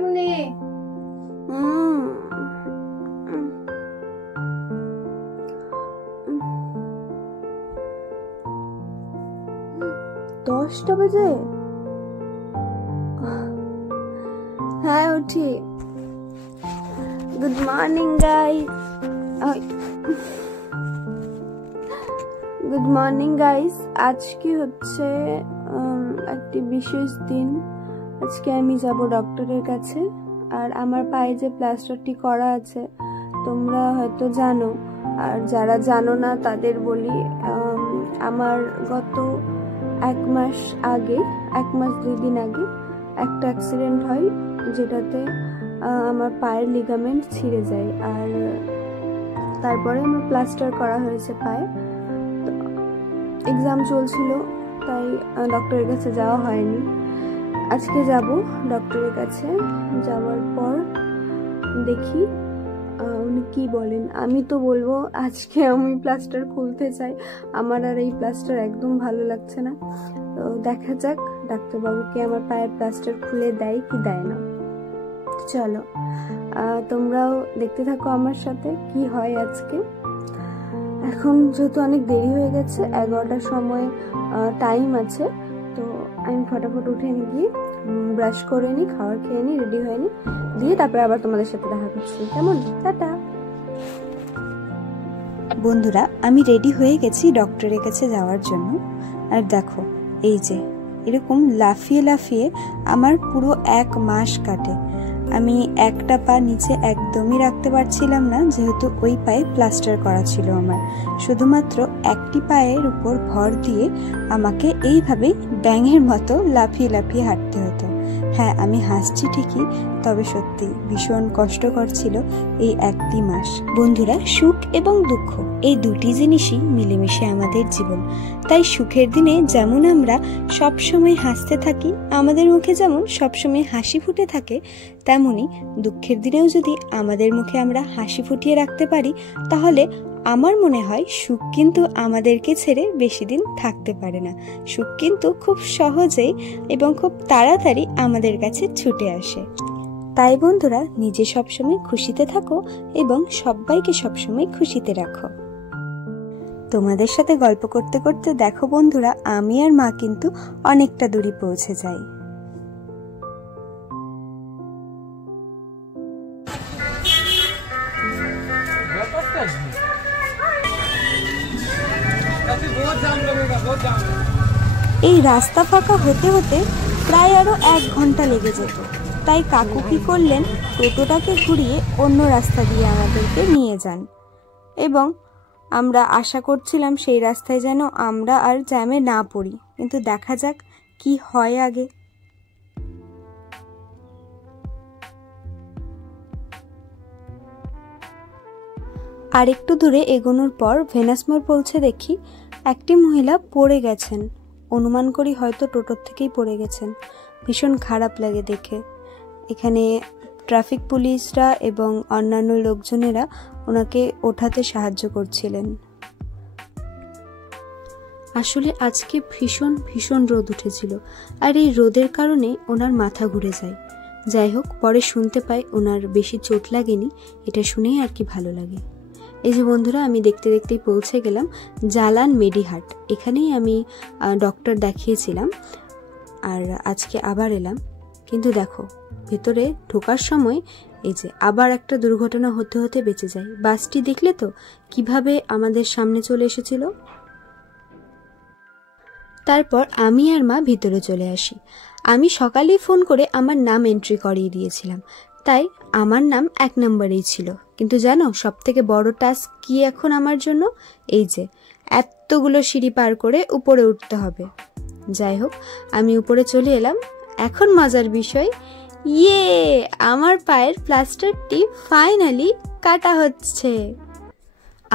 ভাগ্নে। 10টা বেজে? হ্যাঁ উঠি। Good morning guys. Good morning guys. আজকে হচ্ছে একটি বিশেষ দিন। আজকে আমি যাব ডক্টরের কাছে। আর আমার পায়ে যে প্লাস্টারটি করা আছে তোমরা হয়তো জানো, আর যারা জানো না তাদের বলি, আমার গত 1 মাস 2 দিন আগে একটা অ্যাক্সিডেন্ট হয়, যেটাতে আমার পায়ের লিগামেন্ট ছিঁড়ে যায়। আর তারপরে আমার প্লাস্টার করা হয়েছে পায়ে। এক্সাম চলছিল, তাই ডক্টরের কাছে যাওয়া হয়নি। আজকে যাব ডক্টরের কাছে। যাওয়ার পর দেখি উনি কি বলেন। আমি তো বলবো আজকে আমি প্লাস্টার খুলতে চাই, আমার আর এই প্লাস্টার একদম ভালো লাগছে না। তো দেখা যাক ডাক্তারবাবুকে আমার পায়ের প্লাস্টার খুলে দেয় কি দেয় না। চলো তোমরাও দেখতে থাকো আমার সাথে কি হয় আজকে। এখন যেহেতু অনেক দেরি হয়ে গেছে, 11টার সময় টাইম আছে, তো আমি ফটাফট উঠে গিয়ে ব্রাশ করে নিই, খাবার খেয়ে নিই, রেডি হয়ে নিই, দিয়ে তারপরে আবার তোমাদের সাথে দেখা করছি। কেমন? টাটা। বন্ধুরা, আমি রেডি হয়ে গেছি ডক্টরের কাছে যাওয়ার জন্য। আর দেখো, এই যে এরকম লাফিয়ে লাফিয়ে আমার পুরো 1 মাস কাটে। আমি একটা পা নিচে একদমই রাখতে পারছিলাম না, যেহেতু ওই পায়ে প্লাস্টার করা ছিল আমার। শুধুমাত্র একটি পায়ের উপর ভর দিয়ে আমাকে এইভাবে ব্যাঙের মতো লাফিয়ে লাফিয়ে হাঁটতে হতো। হ্যাঁ, আমি হাসছি ঠিকই, তবে সত্যি ভীষণ কষ্টকর ছিল এই 1 মাস। বন্ধুরা, সুখ এবং দুঃখ এই দুটি জিনিসই মিলেমিশে আমাদের জীবন। তাই সুখের দিনে যেমন আমরা সবসময় হাসতে থাকি, আমাদের মুখে যেমন সবসময় হাসি ফুটে থাকে, তেমনি দুঃখের দিনেও যদি আমাদের মুখে আমরা হাসি ফুটিয়ে রাখতে পারি, তাহলে আমার মনে হয় সুখ কিন্তু আমাদেরকে ছেড়ে বেশি দিন থাকতে পারে না। সুখ কিন্তু খুব সহজেই এবং খুব তাড়াতাড়ি আমাদের কাছে ছুটে আসে। তাই বন্ধুরা, নিজে সবসময় খুশিতে থাকো এবং সবাইকে সবসময় খুশিতে রাখো। তোমাদের সাথে গল্প করতে করতে দেখো বন্ধুরা, আমি আর মা কিন্তু অনেকটা দূরে পৌঁছে যাই। এই রাস্তা ফাঁকা হতে হতে প্রায় আরো 1 ঘন্টা লেগে যেত। তাই কাকু কি করলেন, টোটোটাকে ঘুরিয়ে অন্য রাস্তা দিয়ে আমাদেরকে নিয়ে যান এবং আমরা আশা করছিলাম সেই রাস্তায় যেন আমরা আর জ্যামে না পড়ি। কিন্তু দেখা যাক কি হয় আগে। আর একটু দূরে এগোনোর পর ভেনাস মোড় পৌঁছে দেখি একটি মহিলা পড়ে গেছেন। অনুমান করি হয়তো টোটোর থেকেই পড়ে গেছেন। ভীষণ খারাপ লাগে দেখে। এখানে ট্রাফিক পুলিশরা এবং অন্যান্য লোকজনেরা ওনাকে ওঠাতে সাহায্য করছিলেন। আসলে আজকে ভীষণ ভীষণ রোদ উঠেছিল, আর এই রোদের কারণে ওনার মাথা ঘুরে যায়। যাই হোক, পরে শুনতে পাই ওনার বেশি চোট লাগেনি, এটা শুনেই আর কি ভালো লাগে। এই যে বন্ধুরা, আমি দেখতে দেখতেই পৌঁছে গেলাম জালান মেডিহাট। এখানেই আমি ডক্টর দেখিয়েছিলাম, আর আজকে আবার এলাম। কিন্তু দেখো, ভেতরে ঢোকার সময় এই যে আবার একটা দুর্ঘটনা হতে হতে বেঁচে যায়। বাসটি দেখলে তো কিভাবে আমাদের সামনে চলে এসেছিল। তারপর আমি আর মা ভিতরে চলে আসি। আমি সকালেই ফোন করে আমার নাম এন্ট্রি করিয়ে দিয়েছিলাম, তাই আমার নাম 1 নম্বরেই ছিল। কিন্তু জানো সব থেকে বড় টাস্ক কি এখন আমার জন্য? এই যে এতগুলো সিঁড়ি পার করে উপরে উঠতে হবে। যাই হোক, আমি উপরে চলে এলাম। এখন মজার বিষয়, ইয়ে, আমার পায়ের প্লাস্টারটি ফাইনালি কাটা হচ্ছে।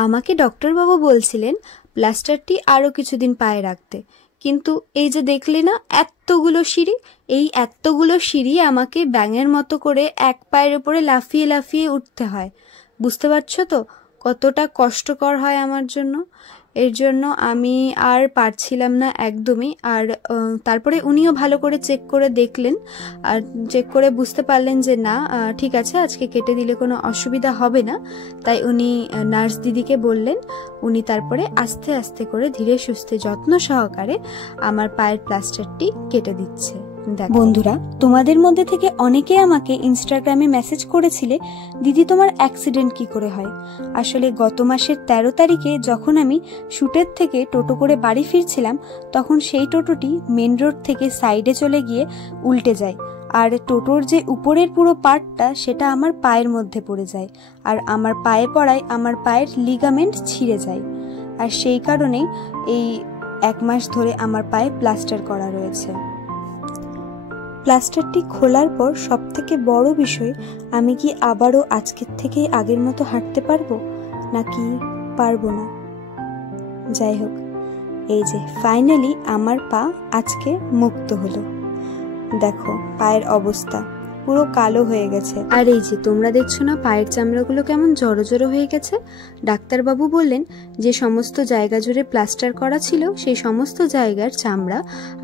আমাকে ডক্টরবাবু বলছিলেন প্লাস্টারটি আরও কিছুদিন পায়ে রাখতে, কিন্তু এই যে দেখলে না এতগুলো সিঁড়ি, এই এতগুলো সিঁড়ি আমাকে ব্যাঙের মতো করে 1 পায়ের উপরে লাফিয়ে লাফিয়ে উঠতে হয়। বুঝতে পারছো তো কতটা কষ্টকর হয় আমার জন্য। এর জন্য আমি আর পারছিলাম না একদমই। আর তারপরে উনিও ভালো করে চেক করে দেখলেন, আর চেক করে বুঝতে পারলেন যে না ঠিক আছে, আজকে কেটে দিলে কোনো অসুবিধা হবে না। তাই উনি নার্স দিদিকে বললেন, উনি তারপরে আস্তে আস্তে করে ধীরে সুস্থে যত্ন সহকারে আমার পায়ের প্লাস্টারটি কেটে দিচ্ছে। বন্ধুরা, তোমাদের মধ্যে থেকে অনেকে আমাকে ইনস্টাগ্রামে মেসেজ করেছিলে, দিদি তোমার অ্যাক্সিডেন্ট কি করে হয়। আসলে গত মাসের 13 তারিখে যখন আমি শুটের থেকে টোটো করে বাড়ি ফিরছিলাম, তখন সেই টোটোটি মেন রোড থেকে সাইডে চলে গিয়ে উল্টে যায়, আর টোটোর যে উপরের পুরো পার্টটা সেটা আমার পায়ের মধ্যে পড়ে যায়, আর আমার পায়ে পড়ায় আমার পায়ের লিগামেন্ট ছিঁড়ে যায়। আর সেই কারণেই এই 1 মাস ধরে আমার পায়ে প্লাস্টার করা রয়েছে। প্লাস্টারটি খোলার পর সবথেকে বড় বিষয়, আমি কি আবারও আজকের থেকে আগের মতো হাঁটতে পারবো নাকি পারবো না। যাই হোক, এই যে ফাইনালি আমার পা আজকে মুক্ত হলো। দেখো পায়ের অবস্থা পুরো কালো হয়ে গেছে। আর এই যে তোমরা দেখছো না পায়ের চামড়াগুলো কেমন জড়ো জড়ো হয়ে গেছে। ডাক্তারবাবু বললেন যে সমস্ত জায়গা জুড়ে প্লাস্টার করা ছিল সেই সমস্ত জায়গার চামড়া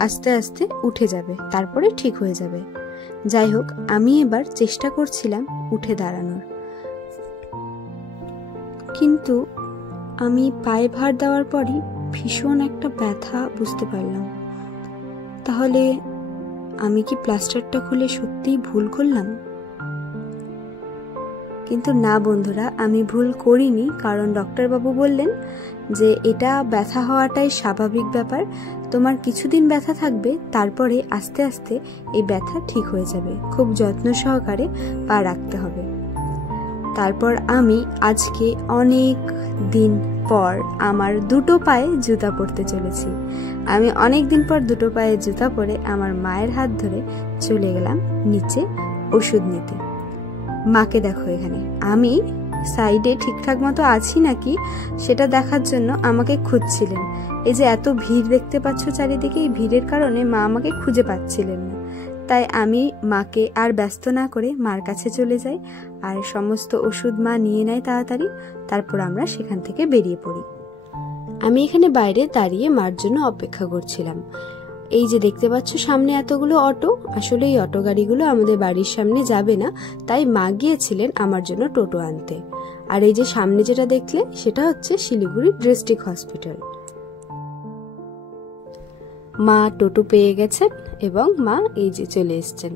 আস্তে আস্তে উঠে যাবে, তারপরে ঠিক হয়ে যাবে। যাই হোক, আমি এবার চেষ্টা করছিলাম উঠে দাঁড়ানোর, কিন্তু আমি পায়ে ভার দেওয়ার পরই ভীষণ একটা ব্যথা বুঝতে পারলাম। তাহলে আমি কি প্লাস্টারটা খুলে সত্যিই ভুল করলাম? কিন্তু না বন্ধুরা, আমি ভুল করিনি, কারণ ডক্টরবাবু বললেন যে এটা ব্যথা হওয়াটাই স্বাভাবিক ব্যাপার, তোমার কিছুদিন ব্যথা থাকবে, তারপরে আস্তে আস্তে এই ব্যথা ঠিক হয়ে যাবে, খুব যত্ন সহকারে পা রাখতে হবে। তারপর আমি আজকে অনেক দিন পর আমার দুটো পায়ে জুতা পরতে চলেছি। আমি অনেক দিন পর দুটো পায়ে জুতা পরে আমার মায়ের হাত ধরে চলে গেলাম নিচে ওষুধ নিতে। মাকে দেখো এখানে, আমি সাইডে ঠিকঠাক মতো আছি নাকি সেটা দেখার জন্য আমাকে খুঁজছিলেন। এই যে এত ভিড় দেখতে পাচ্ছ চারিদিকে, এই ভিড়ের কারণে মা আমাকে খুঁজে পাচ্ছিলেন না। তাই আমি মাকে আর ব্যস্ত না করে মার কাছে চলে যাই, আর সমস্ত ওষুধ মা নিয়ে নেয় তাড়াতাড়ি। তারপর আমরা সেখান থেকে বেরিয়ে পড়ি। আমি এখানে বাইরে দাঁড়িয়ে মার জন্য অপেক্ষা করছিলাম। এই যে দেখতে পাচ্ছ সামনে এতগুলো অটো, আসলে এই অটো গাড়িগুলো আমাদের বাড়ির সামনে যাবে না, তাই মা গিয়েছিলেন আমার জন্য টোটো আনতে। আর এই যে সামনে যেটা দেখলে সেটা হচ্ছে শিলিগুড়ি ডিস্ট্রিক্ট হসপিটাল। মা টোটো পেয়ে গেছেন এবং মা এই যে চলে এসছেন।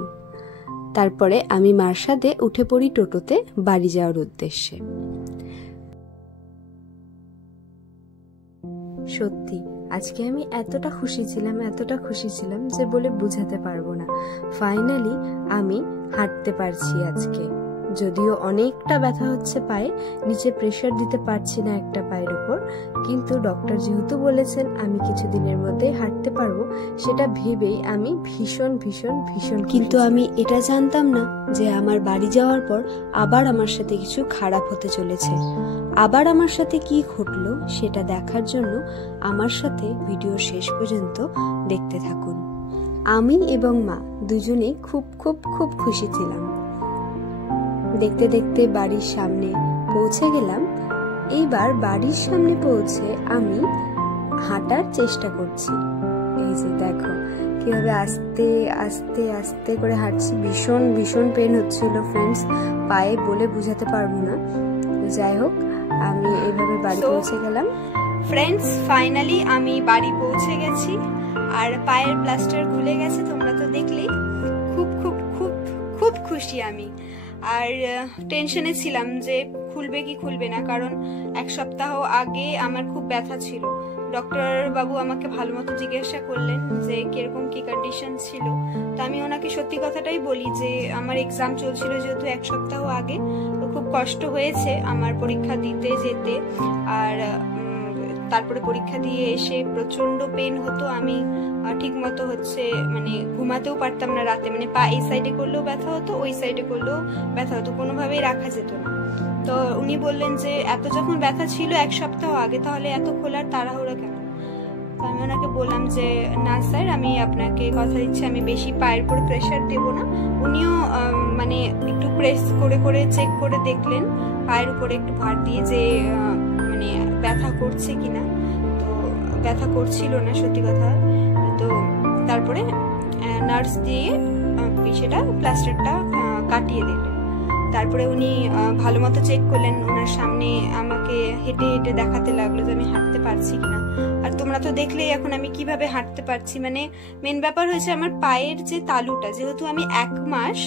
তারপরে আমি মার সাথে উঠে পড়ি টোটোতে বাড়ি যাওয়ার উদ্দেশ্যে। সত্যি আজকে আমি এতটা খুশি ছিলাম যে বলে বোঝাতে পারবো না। ফাইনালি আমি হাঁটতে পারছি আজকে, যদিও অনেকটা ব্যথা হচ্ছে পায়ে, নিচে প্রেসার দিতে পারছি না একটা পায়ের উপর, কিন্তু ডক্টর যেহেতু বলেছেন আমি কিছুদিনের মধ্যে হাঁটতে পারবো, সেটা ভেবেই আমি ভীষণ কিন্তু আমি এটা জানতাম না যে আমার বাড়ি যাওয়ার পর আবার আমার সাথে কিছু খারাপ হতে চলেছে। আবার আমার সাথে কি ঘটলো সেটা দেখার জন্য আমার সাথে ভিডিও শেষ পর্যন্ত দেখতে থাকুন। আমি এবং মা দুজনে খুব খুশি ছিলাম। দেখতে দেখতে বাড়ির সামনে পৌঁছে গেলাম। এইবার বাড়ির সামনে পৌঁছে আমি হাঁটার চেষ্টা করছি। এই যে দেখো কিভাবে আস্তে আস্তে আস্তে করে হাঁটছি। ভীষণ পেন হচ্ছিল ফ্রেন্ডস, পায়ে বলে বুঝাতে পারবো না। যাই হোক, আমি এইভাবে বাড়ি পৌঁছে গেলাম। ফ্রেন্ডস, ফাইনালি আমি বাড়ি পৌঁছে গেছি আর পায়ের প্লাস্টার খুলে গেছে, তোমরা তো দেখলেই। খুব খুশি আমি। আর টেনশনে ছিলাম যে খুলবে কি খুলবে না, কারণ 1 সপ্তাহ আগে আমার খুব ব্যথা ছিল। ডক্টর বাবু আমাকে ভালো মতো জিজ্ঞাসা করলেন যে কিরকম কি কন্ডিশন ছিল। তো আমি ওনাকে সত্যি কথাটাই বলি যে আমার এক্সাম চলছিল যেহেতু 1 সপ্তাহ আগে, তো খুব কষ্ট হয়েছে আমার পরীক্ষা দিতে যেতে, আর তারপরে পরীক্ষা দিয়ে এসে প্রচন্ড পেন হতো। আমি ঠিক মতো মানে ঘুমাতেও পারতাম না রাতে, মানে পা এই সাইডে করলেও ব্যথা হতো, ওই সাইডে করলেও ব্যথা হতো, কোনোভাবেই রাখা যেত না। তো উনি বললেন যে এত যখন ব্যথা ছিল 1 সপ্তাহ আগে, তাহলে এত খোলার তাড়াহুড়া কেন? তো আমি ওনাকে বললাম যে না স্যার, আমি আপনাকে কথা দিচ্ছি আমি বেশি পায়ের উপর প্রেশার দেব না। উনিও মানে একটু প্রেস করে চেক করে দেখলেন পায়ের উপরে একটু ভার দিয়ে যে মানে ব্যথা করছে কিনা। ব্যথা করছিল না সত্যি কথা। তো তারপরে নার্স দিয়ে সেটা প্লাস্টারটা কাটিয়ে দিলেন। তারপরে উনি ভালো মতো চেক করলেন, ওনার সামনে আমাকে হেঁটে হেঁটে দেখাতে লাগলো যে আমি হাঁটতে পারছি কিনা। আর তোমরা তো দেখলেই এখন আমি কিভাবে হাঁটতে পারছি। মানে মেন ব্যাপার হয়েছে আমার পায়ের যে তালুটা, যেহেতু আমি 1 মাস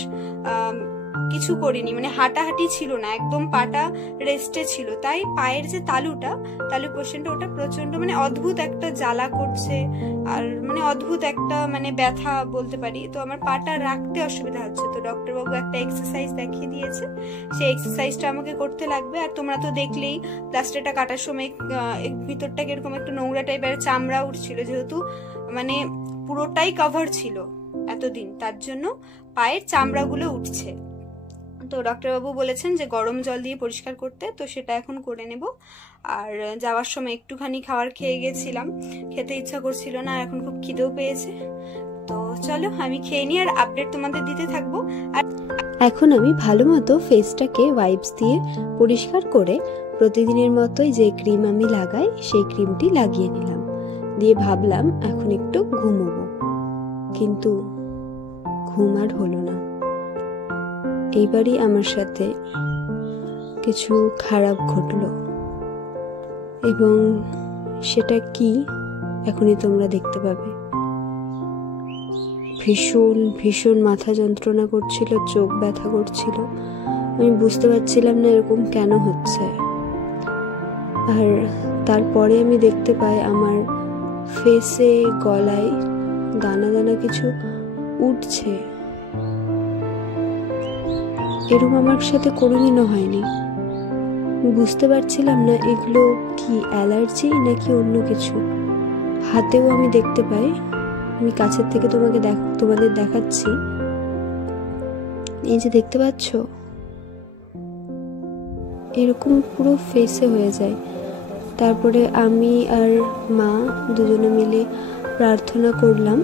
কিছু করিনি, মানে হাঁটাহাঁটি ছিল না, একদম পাটা রেস্টে ছিল, তাই পায়ের যে তালু পোর্শনটা ওটা প্রচন্ড মানে অদ্ভুত একটা জ্বালা করছে, আর মানে অদ্ভুত একটা মানে ব্যথা বলতে পারি। তো আমার পাটা রাখতে অসুবিধা হচ্ছে। তো ডক্টর বাবু একটা এক্সারসাইজ দেখিয়ে দিয়েছে, সেই এক্সারসাইজটা আমাকে করতে লাগবে। আর তোমরা তো দেখলেই প্লাস্টারটা কাটার সময় ভিতরটা কিরকম একটু নোংরা টাইপের চামড়া উঠছিল, যেহেতু মানে পুরোটাই কভার ছিল এতদিন, তার জন্য পায়ের চামড়াগুলো উঠছে। তো ডক্টরবাবু বলেছেন যে গরম জল দিয়ে পরিষ্কার করতে, তো সেটা এখন করে নেব। আর যাওয়ার সময় একটুখানি খাবার খেয়ে গেছিলাম, খেতে ইচ্ছা করছিল না, আর এখন খুব খিদেও পেয়েছে। তো চলো আমি খেয়ে নিই আর আপডেট তোমাদের দিতে থাকবো। আর এখন আমি ভালো মতো ফেসটাকে ওয়াইপস দিয়ে পরিষ্কার করে প্রতিদিনের মতোই যে ক্রিম আমি লাগাই সেই ক্রিমটি লাগিয়ে নিলাম, দিয়ে ভাবলাম এখন একটু ঘুমোবো, কিন্তু ঘুম আর হলো না। এইবারই আমার সাথে কিছু খারাপ ঘটলো, এবং সেটা কি এখনই তোমরা দেখতে পাবে। ভীষণ ভীষণ মাথা যন্ত্রণা করছিল, চোখ ব্যথা করছিল, আমি বুঝতে পারছিলাম না এরকম কেন হচ্ছে। আর তারপরে আমি দেখতে পাই আমার ফেসে গলায় দানা দানা কিছু উঠছে। এরকম আমার সাথে কোনোদিনও হয়নি। বুঝতে পারছিলাম না এগুলো কি অ্যালার্জি নাকি অন্য কিছু। হাতেও আমি দেখতে পাই, আমি কাছের থেকে তোমাদের দেখাচ্ছি, এই যে দেখতে পাচ্ছ, এরকম পুরো ফেসে হয়ে যায়। তারপরে আমি আর মা দুজনে মিলে প্রার্থনা করলাম।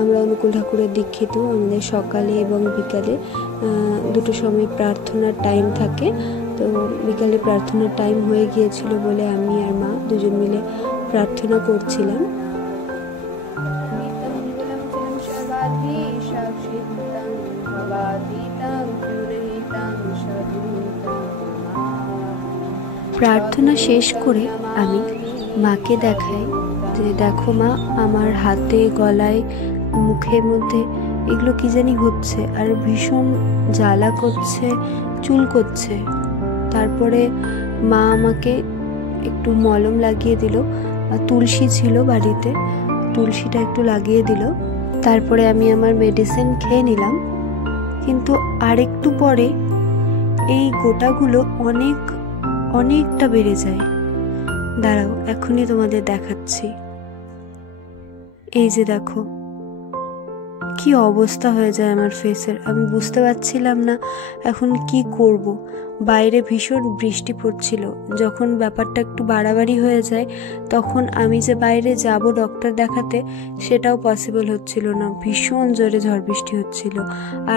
আমরা অনুকূল ঠাকুরের দীক্ষিত, আমাদের সকালে এবং বিকালে দুটো সময় প্রার্থনার টাইম থাকে। তো বিকালে প্রার্থনার টাইম হয়ে গিয়েছিল বলে আমি আর মা দুজন মিলে প্রার্থনা করছিলাম। প্রার্থনা শেষ করে আমি মাকে দেখাই যে দেখো মা, আমার হাতে গলায় মুখের মধ্যে এগুলো কি জানি হচ্ছে, আর ভীষণ জ্বালা করছে, চুল করছে। তারপরে মা আমাকে একটু মলম লাগিয়ে দিল, তুলসী ছিল বাড়িতে, তুলসীটা একটু লাগিয়ে দিল। তারপরে আমি আমার মেডিসিন খেয়ে নিলাম, কিন্তু আরেকটু পরে এই গোটাগুলো অনেকটা বেড়ে যায়। দাঁড়াও, এখনই তোমাদের দেখাচ্ছি। এই যে দেখো কি অবস্থা হয়ে যায় আমার ফেসের। আমি বুঝতে পারছিলাম না এখন কি করব। বাইরে ভীষণ বৃষ্টি পড়ছিল। যখন ব্যাপারটা একটু বাড়াবাড়ি হয়ে যায় তখন আমি যে বাইরে যাব ডক্টর দেখাতে সেটাও পসিবল হচ্ছিল না, ভীষণ জোরে ঝড় বৃষ্টি হচ্ছিল।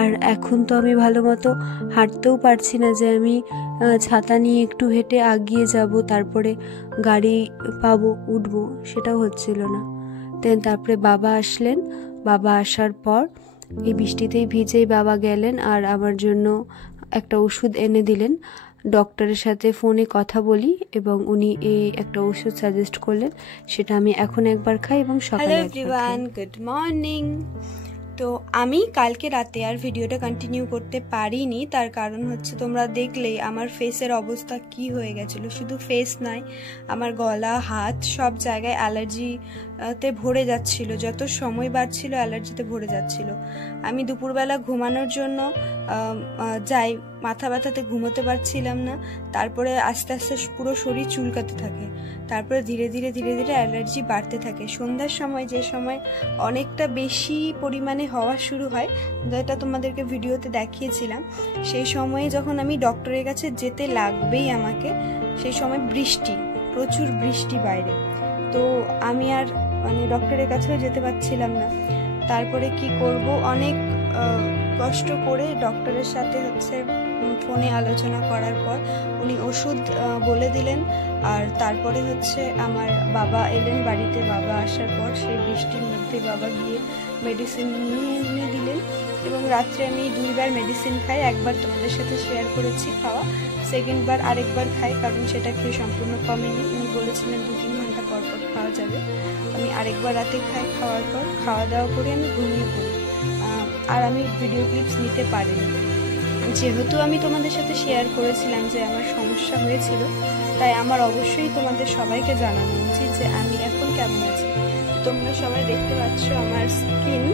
আর এখন তো আমি ভালো মতো হাঁটতেও পারছি না যে আমি ছাতা নিয়ে একটু হেঁটে আগিয়ে যাব, তারপরে গাড়ি পাবো, উঠবো, সেটাও হচ্ছিল না। তারপরে বাবা আসলেন। বাবা আসার পর এই বৃষ্টিতেই ভিজেই বাবা গেলেন আর আমার জন্য একটা ওষুধ এনে দিলেন। ডক্টরের সাথে ফোনে কথা বলি এবং উনি এই একটা ওষুধ সাজেস্ট করলেন, সেটা আমি এখন একবার খাই এবং সকালে একবার খাই। Hello everyone, good morning. তো আমি কালকে রাতে আর ভিডিওটা কন্টিনিউ করতে পারিনি, তার কারণ হচ্ছে তোমরা দেখলেই আমার ফেসের অবস্থা কি হয়ে গেছিলো। শুধু ফেস নয়, আমার গলা, হাত সব জায়গায় অ্যালার্জিতে ভরে যাচ্ছিল। যত সময় বাড়ছিল অ্যালার্জিতে ভরে যাচ্ছিল। আমি দুপুরবেলা ঘুমানোর জন্য যাই, মাথা ব্যথাতে ঘুমোতে পারছিলাম না। তারপরে আস্তে আস্তে পুরো শরীর চুলকাতে থাকে। তারপরে ধীরে ধীরে অ্যালার্জি বাড়তে থাকে। সন্ধ্যার সময়, যে সময় অনেকটা বেশি পরিমাণে হওয়া শুরু হয়, যেটা তোমাদেরকে ভিডিওতে দেখিয়েছিলাম, সেই সময়ে যখন আমি ডক্টরের কাছে যেতে লাগবেই আমাকে, সেই সময় প্রচুর বৃষ্টি বাইরে। তো আমি আর মানে ডক্টরের কাছেও যেতে পারছিলাম না। তারপরে কি করব, অনেক কষ্ট করে ডক্টরের সাথে ফোনে আলোচনা করার পর উনি ওষুধ বলে দিলেন। আর তারপরে হচ্ছে আমার বাবা এলেন বাড়িতে। বাবা আসার পর সেই বৃষ্টির মধ্যে বাবা গিয়ে মেডিসিন নিয়ে এনে দিলেন এবং রাত্রে আমি 2বার মেডিসিন খাই। একবার তোমাদের সাথে শেয়ার করেছি খাওয়া, সেকেন্ডবার আরেকবার খাই, কারণ সেটা খেয়ে সম্পূর্ণ কমেনি। উনি বলেছিলেন 2-3 ঘন্টা পর পর খাওয়া যাবে। আমি আরেকবার রাতে খাই। খাওয়ার পর খাওয়া দাওয়া করে আমি ঘুমিয়ে পড়ি। আর আমি ভিডিও ক্লিপস নিতে পারিনি, যেহেতু আমি তোমাদের সাথে শেয়ার করেছিলাম যে আমার সমস্যা হয়েছিল, তাই আমার অবশ্যই তোমাদের সবাইকে জানানো উচিত যে আমি এখন কেমন আছি। তোমরা সবাই দেখতে পাচ্ছ আমার স্কিন,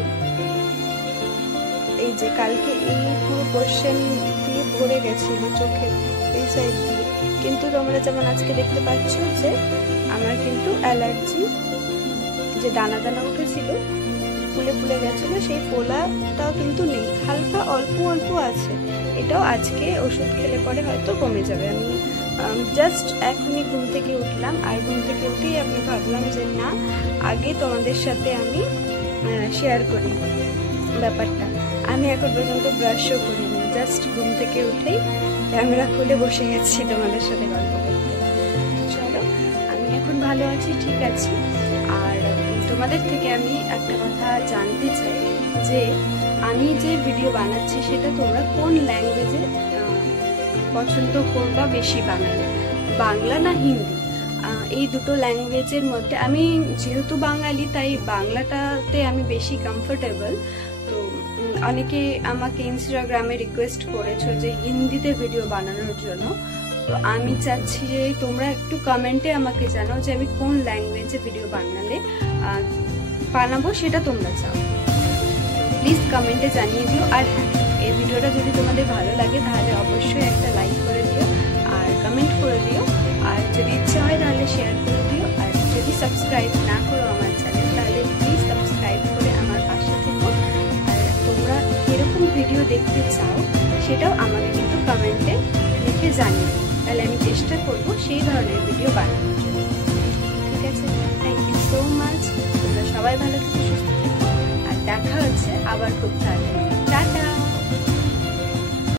এই যে কালকে এই পুরো পোর্শন দিয়ে ভরে গেছিল চোখের এই সাইড দিয়ে, কিন্তু তোমরা যেমন আজকে দেখতে পাচ্ছ যে আমার কিন্তু অ্যালার্জি, যে দানা দানা উঠেছিল ফুলে ফুলে গেছিল, সেই ফোলাটাও কিন্তু নেই, হালকা অল্প অল্প আছে। এটাও আজকে ওষুধ খেলে পরে হয়তো কমে যাবে। আমি জাস্ট এখনই ঘুম থেকে উঠলাম, আর ঘুম থেকে উঠেই আমি ভাবলাম যে না, আগে তোমাদের সাথে আমি শেয়ার করি ব্যাপারটা। আমি এখন পর্যন্ত ব্রাশও করিনি, জাস্ট ঘুম থেকে উঠেই ক্যামেরা খুলে বসে গেছি তোমাদের সাথে গল্প করতে। চলো, আমি এখন ভালো আছি, ঠিক আছি। আর তোমাদের থেকে আমি একটা কথা জানতে চাই যে আমি যে ভিডিও বানাচ্ছি সেটা তোমরা কোন ল্যাঙ্গুয়েজে পছন্দ করবা বেশি বানালে, বাংলা না হিন্দি? এই দুটো ল্যাঙ্গুয়েজের মধ্যে আমি যেহেতু বাঙালি, তাই বাংলাটাতে আমি বেশি কমফোর্টেবল। তো অনেকে আমাকে ইনস্টাগ্রামে রিকোয়েস্ট করেছো যে হিন্দিতে ভিডিও বানানোর জন্য। তো আমি চাচ্ছি যে তোমরা একটু কমেন্টে আমাকে জানাও যে আমি কোন ল্যাঙ্গুয়েজে ভিডিও বানাবো সেটা তোমরা চাও, প্লিজ কমেন্টে জানিয়ে দিও। আর হ্যাঁ, এই ভিডিওটা যদি তোমাদের ভালো লাগে তাহলে অবশ্যই একটা লাইক করে দিও আর কমেন্ট করে দিও, আর যদি ইচ্ছা হয় তাহলে শেয়ার করে দিও। আর যদি সাবস্ক্রাইব না করো আমার চ্যানেল, তাহলে প্লিজ সাবস্ক্রাইব করে আমার পাশে থেকো। আর তোমরা কিরকম ভিডিও দেখতে চাও সেটাও আমাকে কিন্তু কমেন্টে লিখে জানিও, তাহলে আমি চেষ্টা করবো সেই ধরনের ভিডিও বানানোর জন্য। ঠিক আছে, থ্যাংক ইউ সো মাচ। তোমরা সবাই ভালো থেকো, সুস্থ থেকো, আর দেখা হচ্ছে আবার খুব তাড়াতাড়ি। টাটা।